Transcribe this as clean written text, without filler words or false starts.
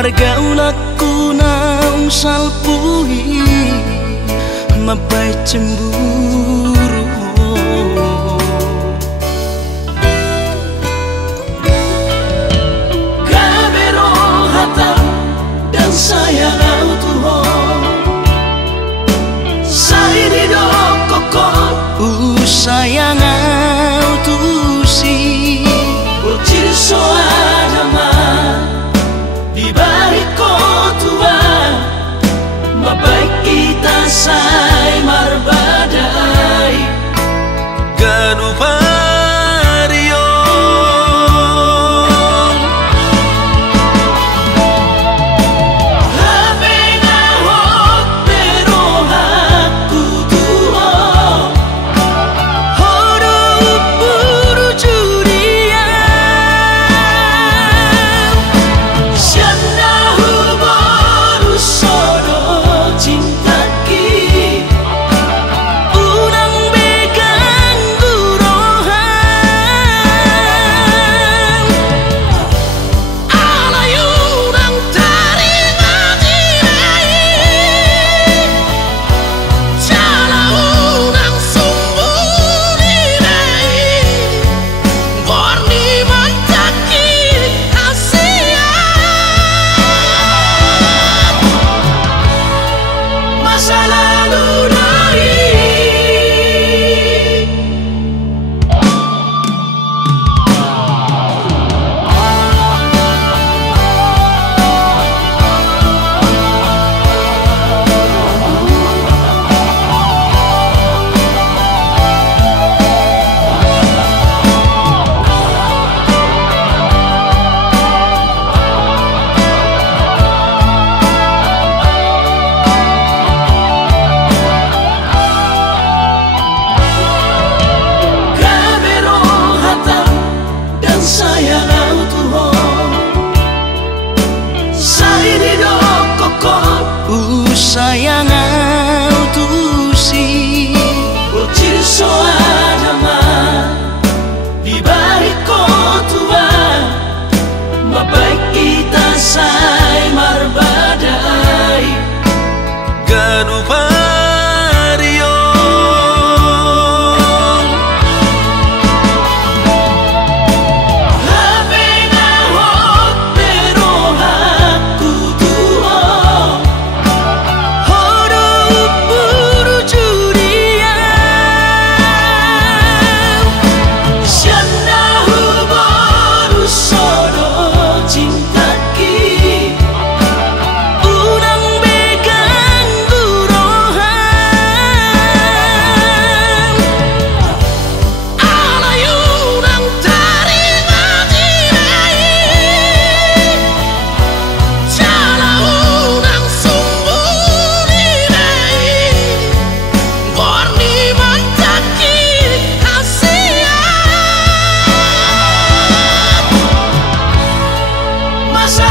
Argaulaku naung salpui mapai cemburu. Kabero hata dan sayang Tuhan sairi do kokot sayang tu si ucil soadama di balik kotuan mabaik kita say marbadai ganupario habena hot pero aku tuho horo buru juria sianda huboru sodo cintaki urang begang gurohan alayu urang tarima dirai jala urang sumbu dirai gorni mantaki kasihan masa lalu dari Kabero hata dan sayang Tuhan sairi do kokot sayang tu si ucil soadama di balik kotuan mabaik kita say marbadai ganupario habena hot pero aku tuho horo buru juria sianda huboru sodo cintaki urang begang gurohan alayu urang tarima dirai jala urang sumbu dirai gorni mantaki kasihan masa